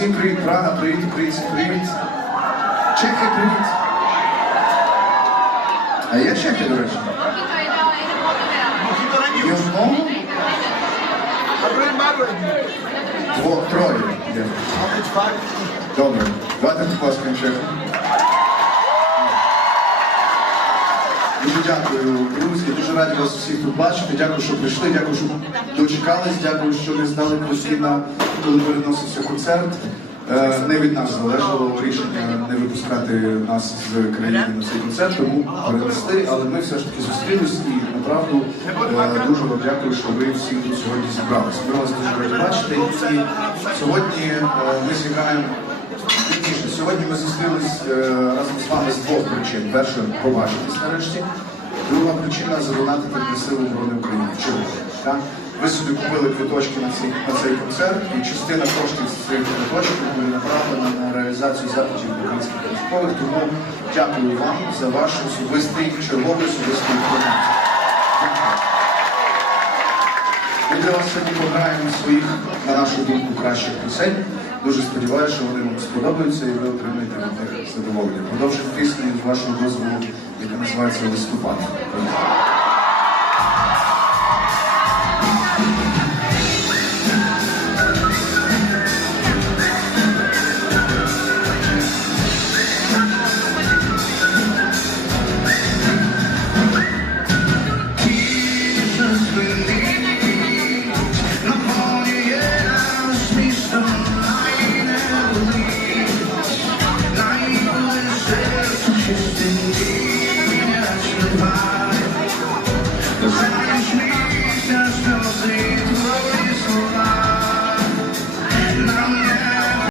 Всім привіт, Прага, привіт, українці, привіт. Чехи, привіт. А є чехи, до речі? Є знову? Двох, троє. Добре. Давайте поплескаємо чехам. Дуже дякую, друзі. Дуже раді вас всіх тут бачити. Дякую, що прийшли. Дякую, що дочекались. Дякую, що не здали постійно, коли переносився концерт. Е, Не від нас залежало рішення не випускати нас з країни на цей концерт, тому перенесли, але ми все ж таки зустрілись і направду е, дуже вам дякую, що ви всі тут сьогодні зібралися. Ми вас дуже раді бачити. І сьогодні е, ми зіграємо Сьогодні ми зустрілись е, разом з вами з двох причин. Перша побачитись нарешті. Друга причина задонатити для Сили оборони України. Чому? Ви собі купили квиточки на цей, на цей концерт, і частина коштів з цих квиточків буде направлена на реалізацію заходів українських військових. Тому дякую вам за ваш особистий черговий особистий Ми для вас сьогодні пограємо своїх, на нашу думку, кращих пісень. Дуже сподіваюся, що вони вам сподобаються і ви отримаєте від них задоволення. Продовжуємо пісню з вашого дозволу, яка називається Листопад.